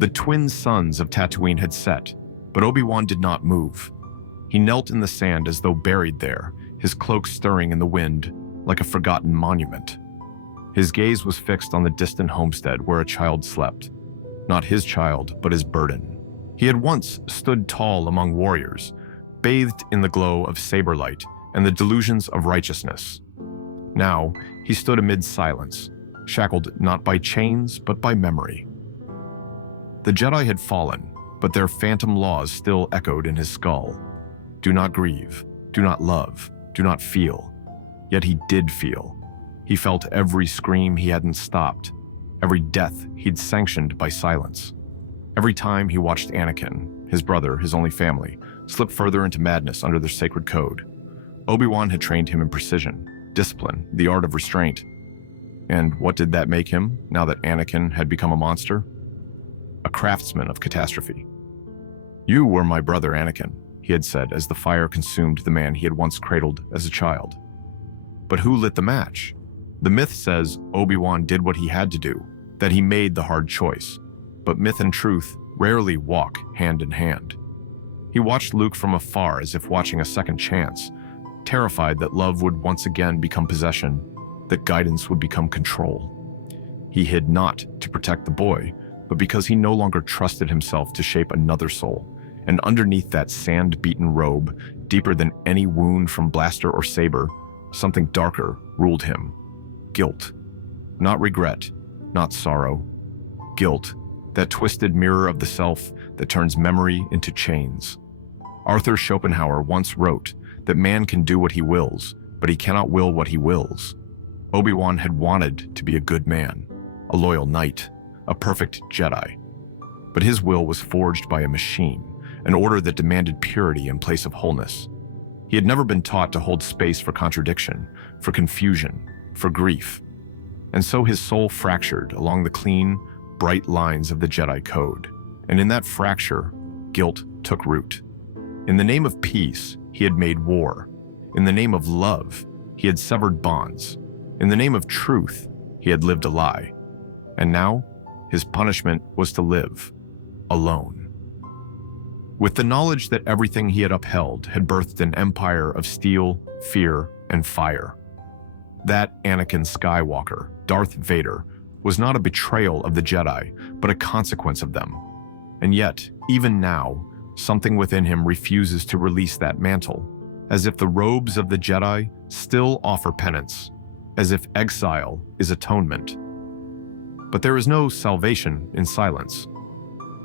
The twin suns of Tatooine had set, but Obi-Wan did not move. He knelt in the sand as though buried there, his cloak stirring in the wind like a forgotten monument. His gaze was fixed on the distant homestead where a child slept. Not his child, but his burden. He had once stood tall among warriors, bathed in the glow of saber light and the delusions of righteousness. Now, he stood amid silence, shackled not by chains, but by memory. The Jedi had fallen, but their phantom laws still echoed in his skull. Do not grieve, do not love, do not feel. Yet he did feel. He felt every scream he hadn't stopped, every death he'd sanctioned by silence. Every time he watched Anakin, his brother, his only family, slip further into madness under their sacred code. Obi-Wan had trained him in precision, discipline, the art of restraint. And what did that make him, now that Anakin had become a monster? A craftsman of catastrophe. "You were my brother, Anakin," he had said as the fire consumed the man he had once cradled as a child. But who lit the match? The myth says Obi-Wan did what he had to do, that he made the hard choice. But myth and truth rarely walk hand in hand. He watched Luke from afar as if watching a second chance, terrified that love would once again become possession, that guidance would become control. He hid not to protect the boy, but because he no longer trusted himself to shape another soul. And underneath that sand-beaten robe, deeper than any wound from blaster or saber, something darker ruled him. Guilt. Not regret, not sorrow. Guilt, that twisted mirror of the self that turns memory into chains. Arthur Schopenhauer once wrote that man can do what he wills, but he cannot will what he wills. Obi-Wan had wanted to be a good man, a loyal knight, a perfect Jedi. But his will was forged by a machine, an order that demanded purity in place of wholeness. He had never been taught to hold space for contradiction, for confusion, for grief. And so his soul fractured along the clean, bright lines of the Jedi Code. And in that fracture, guilt took root. In the name of peace, he had made war. In the name of love, he had severed bonds. In the name of truth, he had lived a lie. And now, his punishment was to live alone. With the knowledge that everything he had upheld had birthed an empire of steel, fear, and fire. That Anakin Skywalker, Darth Vader, was not a betrayal of the Jedi, but a consequence of them. And yet, even now, something within him refuses to release that mantle, as if the robes of the Jedi still offer penance, as if exile is atonement. But there is no salvation in silence.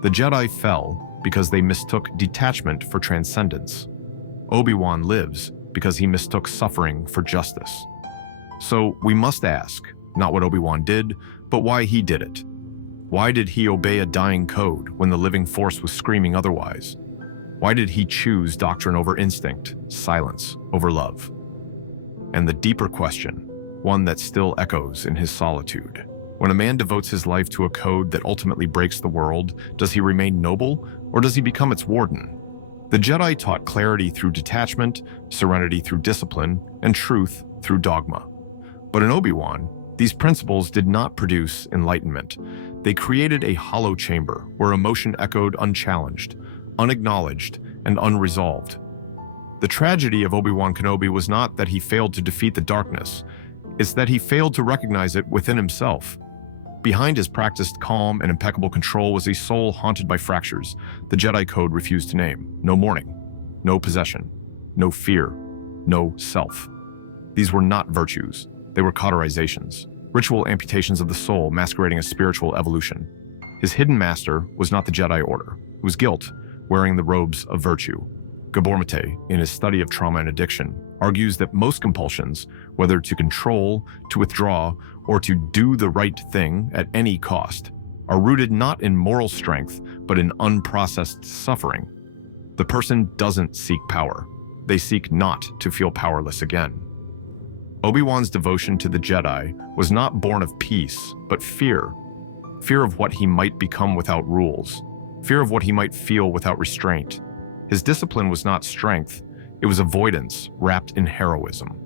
The Jedi fell because they mistook detachment for transcendence. Obi-Wan lives because he mistook suffering for justice. So we must ask, not what Obi-Wan did, but why he did it. Why did he obey a dying code when the living force was screaming otherwise? Why did he choose doctrine over instinct, silence over love? And the deeper question, one that still echoes in his solitude. When a man devotes his life to a code that ultimately breaks the world, does he remain noble, or does he become its warden? The Jedi taught clarity through detachment, serenity through discipline, and truth through dogma. But in Obi-Wan, these principles did not produce enlightenment. They created a hollow chamber where emotion echoed unchallenged, unacknowledged, and unresolved. The tragedy of Obi-Wan Kenobi was not that he failed to defeat the darkness, it's that he failed to recognize it within himself. Behind his practiced calm and impeccable control was a soul haunted by fractures the Jedi Code refused to name. No mourning, no possession, no fear, no self. These were not virtues. They were cauterizations, ritual amputations of the soul masquerading as spiritual evolution. His hidden master was not the Jedi Order. It was guilt, wearing the robes of virtue. Gabor Mate, in his study of trauma and addiction, argues that most compulsions, whether to control, to withdraw, or to do the right thing at any cost, are rooted not in moral strength, but in unprocessed suffering. The person doesn't seek power. They seek not to feel powerless again. Obi-Wan's devotion to the Jedi was not born of peace, but fear. Fear of what he might become without rules. Fear of what he might feel without restraint. His discipline was not strength, it was avoidance wrapped in heroism.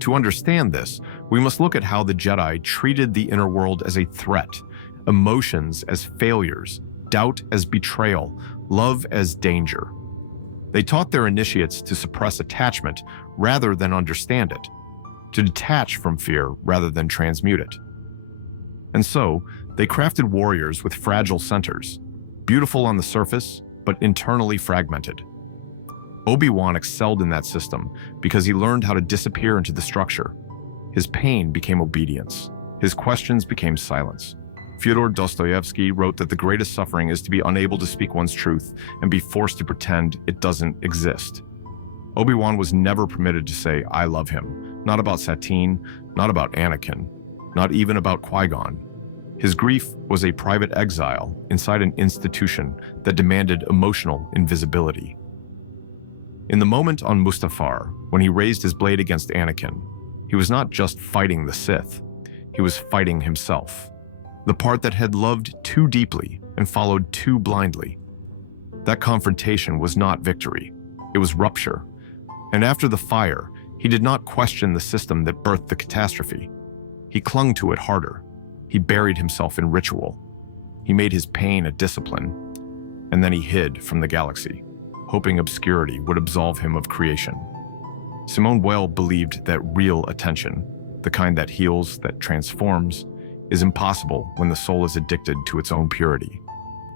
To understand this, we must look at how the Jedi treated the inner world as a threat, emotions as failures, doubt as betrayal, love as danger. They taught their initiates to suppress attachment rather than understand it, to detach from fear rather than transmute it. And so, they crafted warriors with fragile centers, beautiful on the surface, but internally fragmented. Obi-Wan excelled in that system because he learned how to disappear into the structure. His pain became obedience. His questions became silence. Fyodor Dostoevsky wrote that the greatest suffering is to be unable to speak one's truth and be forced to pretend it doesn't exist. Obi-Wan was never permitted to say, "I love him," not about Satine, not about Anakin, not even about Qui-Gon. His grief was a private exile inside an institution that demanded emotional invisibility. In the moment on Mustafar, when he raised his blade against Anakin, he was not just fighting the Sith, he was fighting himself. The part that had loved too deeply and followed too blindly. That confrontation was not victory, it was rupture. And after the fire, he did not question the system that birthed the catastrophe. He clung to it harder. He buried himself in ritual. He made his pain a discipline, and then he hid from the galaxy, hoping obscurity would absolve him of creation. Simone Weil believed that real attention, the kind that heals, that transforms, is impossible when the soul is addicted to its own purity.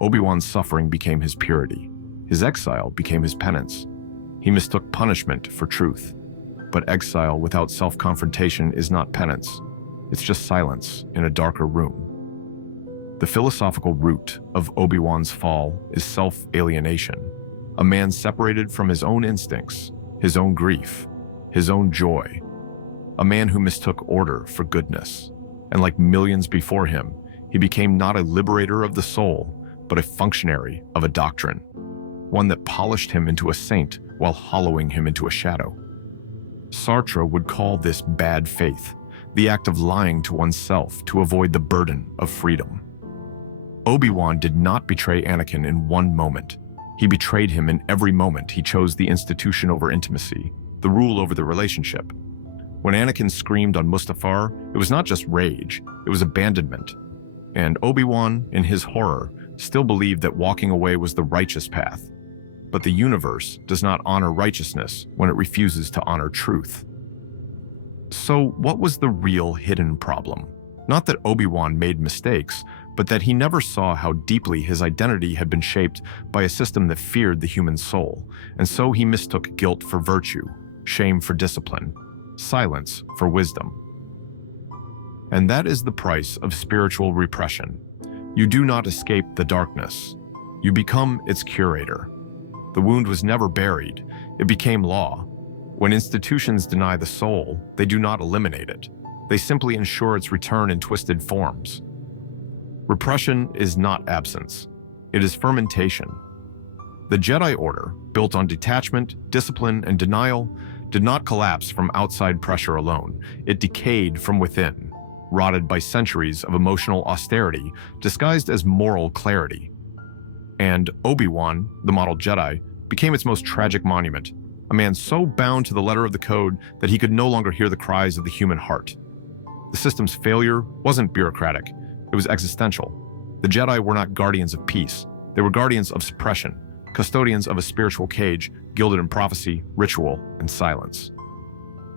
Obi-Wan's suffering became his purity. His exile became his penance. He mistook punishment for truth. But exile without self-confrontation is not penance. It's just silence in a darker room. The philosophical root of Obi-Wan's fall is self-alienation, a man separated from his own instincts, his own grief, his own joy, a man who mistook order for goodness. And like millions before him, he became not a liberator of the soul, but a functionary of a doctrine, one that polished him into a saint while hollowing him into a shadow. Sartre would call this bad faith, the act of lying to oneself to avoid the burden of freedom. Obi-Wan did not betray Anakin in one moment. He betrayed him in every moment he chose the institution over intimacy, the rule over the relationship. When Anakin screamed on Mustafar, it was not just rage, it was abandonment. And Obi-Wan, in his horror, still believed that walking away was the righteous path. But the universe does not honor righteousness when it refuses to honor truth. So what was the real hidden problem? Not that Obi-Wan made mistakes, but that he never saw how deeply his identity had been shaped by a system that feared the human soul, and so he mistook guilt for virtue, shame for discipline, silence for wisdom. And that is the price of spiritual repression. You do not escape the darkness. You become its curator. The wound was never buried. It became law. When institutions deny the soul, they do not eliminate it. They simply ensure its return in twisted forms. Repression is not absence. It is fermentation. The Jedi Order, built on detachment, discipline, and denial, did not collapse from outside pressure alone. It decayed from within, rotted by centuries of emotional austerity disguised as moral clarity. And Obi-Wan, the model Jedi, became its most tragic monument, a man so bound to the letter of the code that he could no longer hear the cries of the human heart. The system's failure wasn't bureaucratic, it was existential. The Jedi were not guardians of peace, they were guardians of suppression, custodians of a spiritual cage gilded in prophecy, ritual, and silence.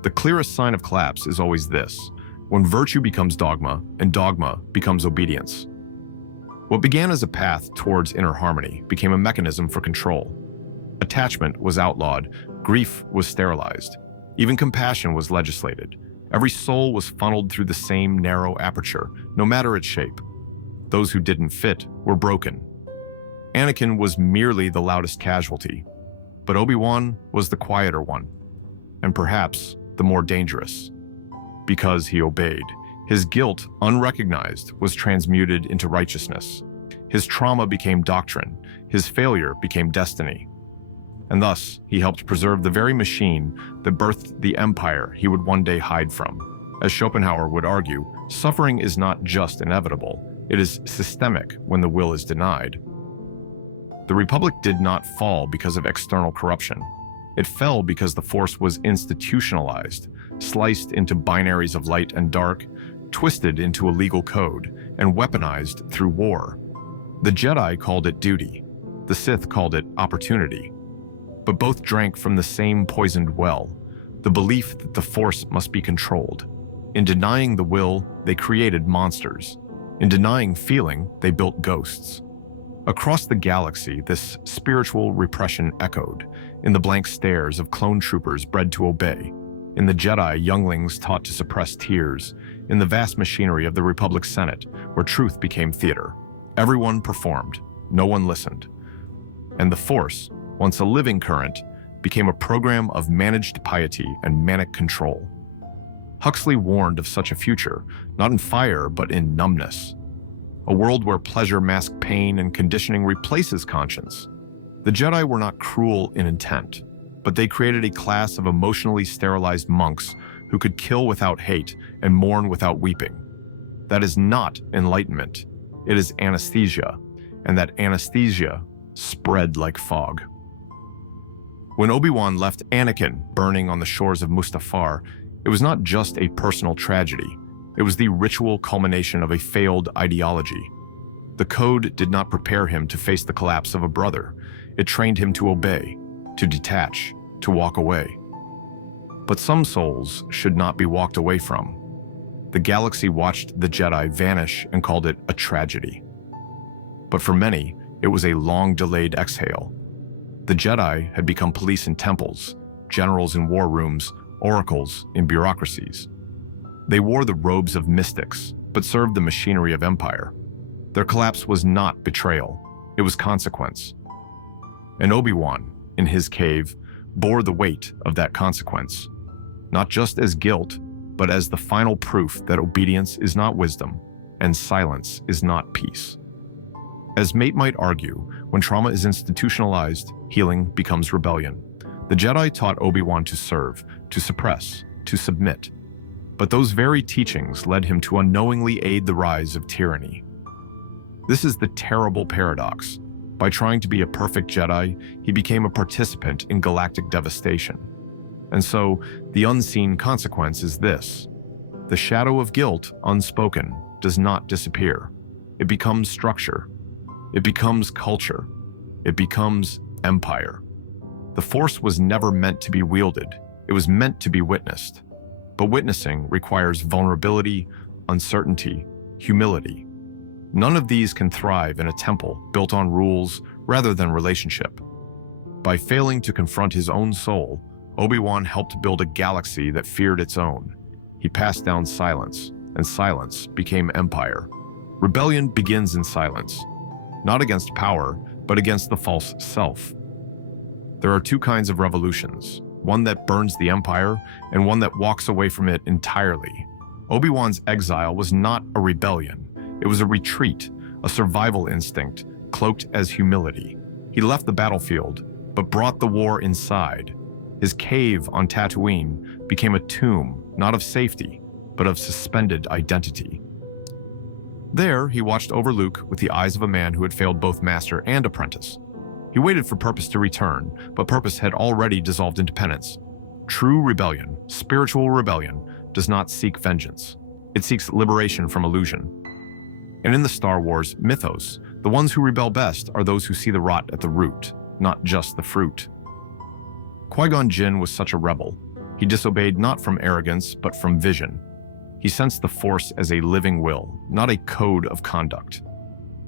The clearest sign of collapse is always this: when virtue becomes dogma and dogma becomes obedience. What began as a path towards inner harmony became a mechanism for control. Attachment was outlawed, grief was sterilized, even compassion was legislated. Every soul was funneled through the same narrow aperture, no matter its shape. Those who didn't fit were broken. Anakin was merely the loudest casualty, but Obi-Wan was the quieter one, and perhaps the more dangerous. Because he obeyed, his guilt, unrecognized, was transmuted into righteousness. His trauma became doctrine, his failure became destiny. And thus, he helped preserve the very machine that birthed the empire he would one day hide from. As Schopenhauer would argue, suffering is not just inevitable, it is systemic when the will is denied. The Republic did not fall because of external corruption. It fell because the force was institutionalized, sliced into binaries of light and dark, twisted into a legal code, and weaponized through war. The Jedi called it duty. The Sith called it opportunity. But both drank from the same poisoned well, the belief that the Force must be controlled. In denying the will, they created monsters. In denying feeling, they built ghosts. Across the galaxy, this spiritual repression echoed, in the blank stares of clone troopers bred to obey, in the Jedi younglings taught to suppress tears, in the vast machinery of the Republic Senate, where truth became theater. Everyone performed, no one listened. And the Force, once a living current, became a program of managed piety and manic control. Huxley warned of such a future, not in fire but in numbness. A world where pleasure masked pain and conditioning replaces conscience. The Jedi were not cruel in intent, but they created a class of emotionally sterilized monks who could kill without hate and mourn without weeping. That is not enlightenment. It is anesthesia, and that anesthesia spread like fog. When Obi-Wan left Anakin burning on the shores of Mustafar, it was not just a personal tragedy. It was the ritual culmination of a failed ideology. The code did not prepare him to face the collapse of a brother. It trained him to obey, to detach, to walk away. But some souls should not be walked away from. The galaxy watched the Jedi vanish and called it a tragedy. But for many, it was a long-delayed exhale. The Jedi had become police in temples, generals in war rooms, oracles in bureaucracies. They wore the robes of mystics, but served the machinery of empire. Their collapse was not betrayal, it was consequence. And Obi-Wan, in his cave, bore the weight of that consequence, not just as guilt, but as the final proof that obedience is not wisdom, and silence is not peace. As Mate might argue, when trauma is institutionalized, healing becomes rebellion. The Jedi taught Obi-Wan to serve, to suppress, to submit. But those very teachings led him to unknowingly aid the rise of tyranny. This is the terrible paradox. By trying to be a perfect Jedi, he became a participant in galactic devastation. And so, the unseen consequence is this. The shadow of guilt, unspoken, does not disappear. It becomes structure. It becomes culture. It becomes empire. The Force was never meant to be wielded. It was meant to be witnessed. But witnessing requires vulnerability, uncertainty, humility. None of these can thrive in a temple built on rules rather than relationship. By failing to confront his own soul, Obi-Wan helped build a galaxy that feared its own. He passed down silence, and silence became empire. Rebellion begins in silence, not against power, but against the false self. There are two kinds of revolutions, one that burns the empire and one that walks away from it entirely. Obi-Wan's exile was not a rebellion. It was a retreat, a survival instinct, cloaked as humility. He left the battlefield, but brought the war inside. His cave on Tatooine became a tomb, not of safety, but of suspended identity. There, he watched over Luke with the eyes of a man who had failed both master and apprentice. He waited for purpose to return, but purpose had already dissolved into penance. True rebellion, spiritual rebellion, does not seek vengeance. It seeks liberation from illusion. And in the Star Wars mythos, the ones who rebel best are those who see the rot at the root, not just the fruit. Qui-Gon Jinn was such a rebel. He disobeyed not from arrogance, but from vision. He sensed the Force as a living will, not a code of conduct.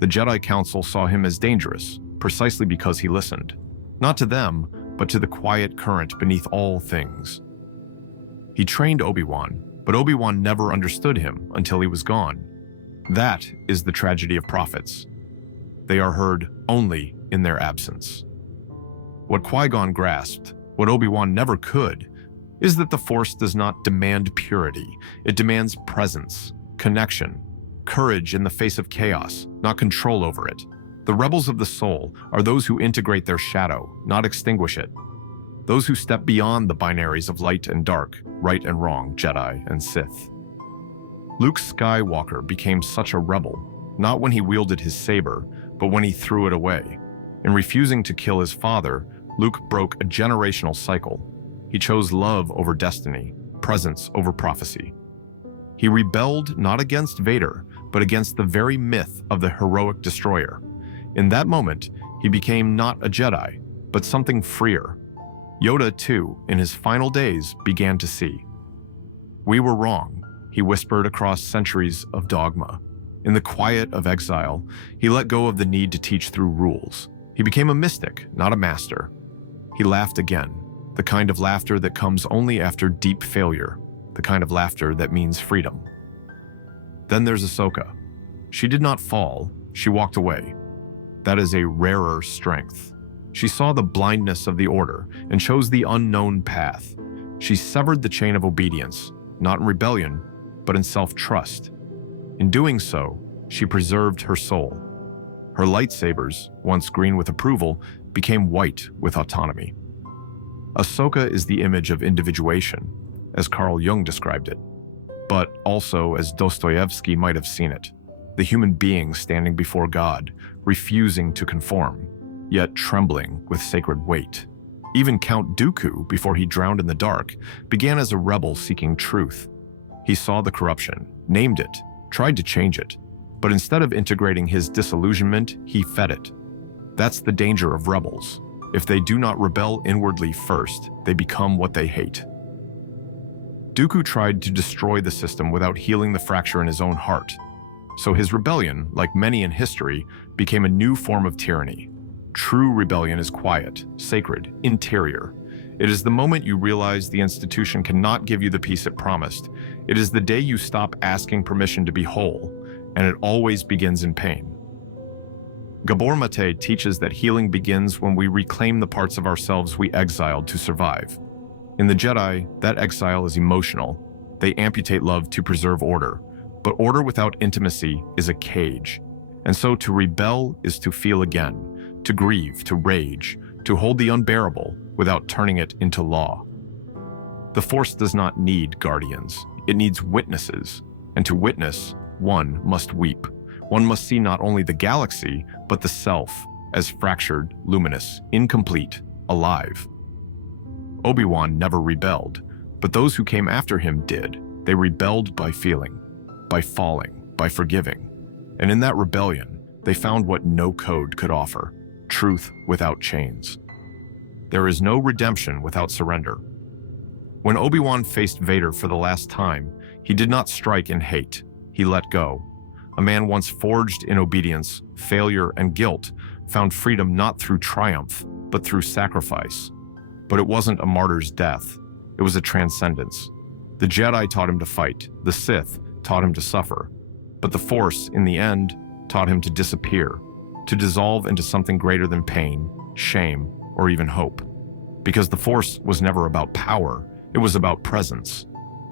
The Jedi Council saw him as dangerous, precisely because he listened. Not to them, but to the quiet current beneath all things. He trained Obi-Wan, but Obi-Wan never understood him until he was gone. That is the tragedy of prophets. They are heard only in their absence. What Qui-Gon grasped, what Obi-Wan never could, is that the Force does not demand purity. It demands presence, connection, courage in the face of chaos, not control over it. The rebels of the soul are those who integrate their shadow, not extinguish it. Those who step beyond the binaries of light and dark, right and wrong, Jedi and Sith. Luke Skywalker became such a rebel, not when he wielded his saber, but when he threw it away. In refusing to kill his father, Luke broke a generational cycle. He chose love over destiny, presence over prophecy. He rebelled not against Vader, but against the very myth of the heroic destroyer. In that moment, he became not a Jedi, but something freer. Yoda, too, in his final days, began to see. "We were wrong," he whispered across centuries of dogma. In the quiet of exile, he let go of the need to teach through rules. He became a mystic, not a master. He laughed again, the kind of laughter that comes only after deep failure, the kind of laughter that means freedom. Then there's Ahsoka. She did not fall, she walked away. That is a rarer strength. She saw the blindness of the Order and chose the unknown path. She severed the chain of obedience, not in rebellion, but in self-trust. In doing so, she preserved her soul. Her lightsabers, once green with approval, became white with autonomy. Ahsoka is the image of individuation, as Carl Jung described it, but also as Dostoevsky might have seen it, the human being standing before God, refusing to conform, yet trembling with sacred weight. Even Count Dooku, before he drowned in the dark, began as a rebel seeking truth. He saw the corruption, named it, tried to change it, but instead of integrating his disillusionment, he fed it. That's the danger of rebels. If they do not rebel inwardly first, they become what they hate. Dooku tried to destroy the system without healing the fracture in his own heart. So his rebellion, like many in history, became a new form of tyranny. True rebellion is quiet, sacred, interior. It is the moment you realize the institution cannot give you the peace it promised. It is the day you stop asking permission to be whole, and it always begins in pain. Gabor Mate teaches that healing begins when we reclaim the parts of ourselves we exiled to survive. In the Jedi, that exile is emotional. They amputate love to preserve order, but order without intimacy is a cage. And so to rebel is to feel again, to grieve, to rage, to hold the unbearable without turning it into law. The Force does not need guardians. It needs witnesses, and to witness, one must weep. One must see not only the galaxy, but the self as fractured, luminous, incomplete, alive. Obi-Wan never rebelled, but those who came after him did. They rebelled by feeling, by falling, by forgiving. And in that rebellion, they found what no code could offer, truth without chains. There is no redemption without surrender. When Obi-Wan faced Vader for the last time, he did not strike in hate. He let go. A man once forged in obedience, failure, and guilt found freedom not through triumph, but through sacrifice. But it wasn't a martyr's death. It was a transcendence. The Jedi taught him to fight. The Sith taught him to suffer. But the Force, in the end, taught him to disappear, to dissolve into something greater than pain, shame, or even hope. Because the Force was never about power, it was about presence.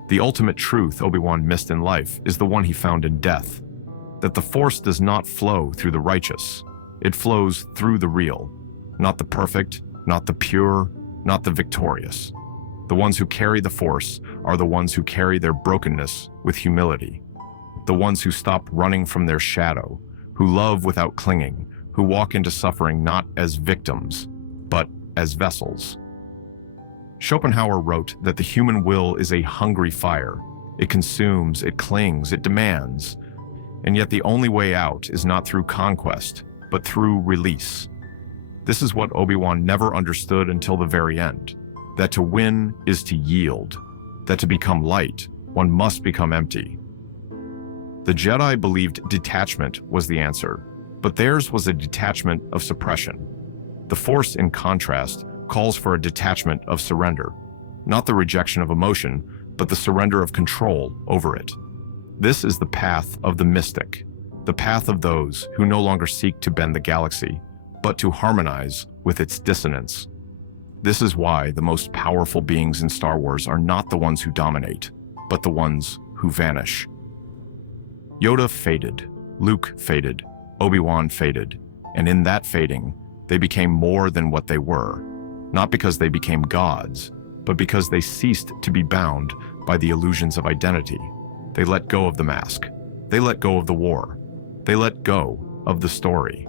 The ultimate truth Obi-Wan missed in life is the one he found in death. That the Force does not flow through the righteous. It flows through the real. Not the perfect, not the pure, not the victorious. The ones who carry the Force are the ones who carry their brokenness with humility. The ones who stop running from their shadow, who love without clinging, who walk into suffering not as victims, but as vessels. Schopenhauer wrote that the human will is a hungry fire. It consumes, it clings, it demands. And yet the only way out is not through conquest, but through release. This is what Obi-Wan never understood until the very end. That to win is to yield. That to become light, one must become empty. The Jedi believed detachment was the answer, but theirs was a detachment of suppression. The Force, in contrast, calls for a detachment of surrender, not the rejection of emotion, but the surrender of control over it. This is the path of the mystic, the path of those who no longer seek to bend the galaxy, but to harmonize with its dissonance. This is why the most powerful beings in Star Wars are not the ones who dominate, but the ones who vanish. Yoda faded, Luke faded, Obi-Wan faded, and in that fading, they became more than what they were, not because they became gods, but because they ceased to be bound by the illusions of identity. They let go of the mask. They let go of the war. They let go of the story.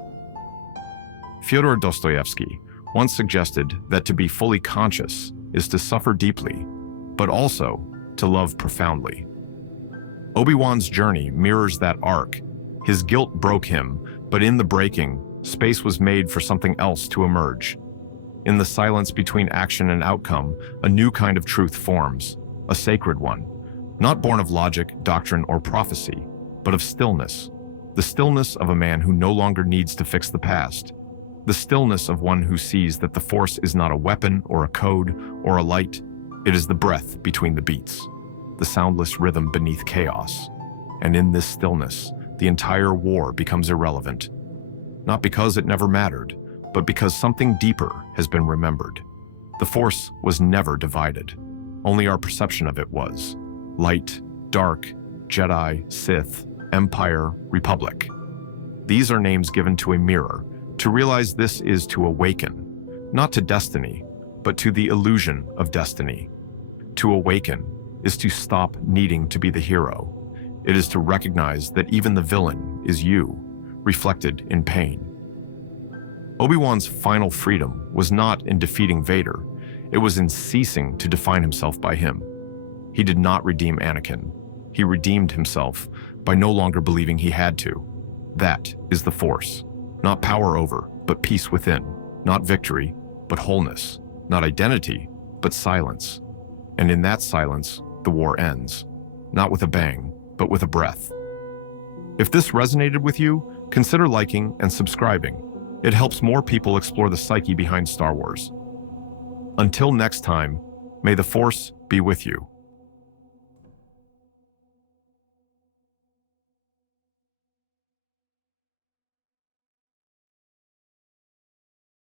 Fyodor Dostoevsky once suggested that to be fully conscious is to suffer deeply, but also to love profoundly. Obi-Wan's journey mirrors that arc. His guilt broke him, but in the breaking, space was made for something else to emerge. In the silence between action and outcome, a new kind of truth forms, a sacred one, not born of logic, doctrine, or prophecy, but of stillness. The stillness of a man who no longer needs to fix the past. The stillness of one who sees that the Force is not a weapon or a code or a light. It is the breath between the beats, the soundless rhythm beneath chaos. And in this stillness, the entire war becomes irrelevant. Not because it never mattered, but because something deeper has been remembered. The Force was never divided. Only our perception of it was. Light, dark, Jedi, Sith, Empire, Republic. These are names given to a mirror. To realize this is to awaken, not to destiny, but to the illusion of destiny. To awaken is to stop needing to be the hero. It is to recognize that even the villain is you, reflected in pain. Obi-Wan's final freedom was not in defeating Vader. It was in ceasing to define himself by him. He did not redeem Anakin. He redeemed himself by no longer believing he had to. That is the Force. Not power over, but peace within. Not victory, but wholeness. Not identity, but silence. And in that silence, the war ends. Not with a bang, but with a breath. If this resonated with you, consider liking and subscribing. It helps more people explore the psyche behind Star Wars. Until next time, may the Force be with you.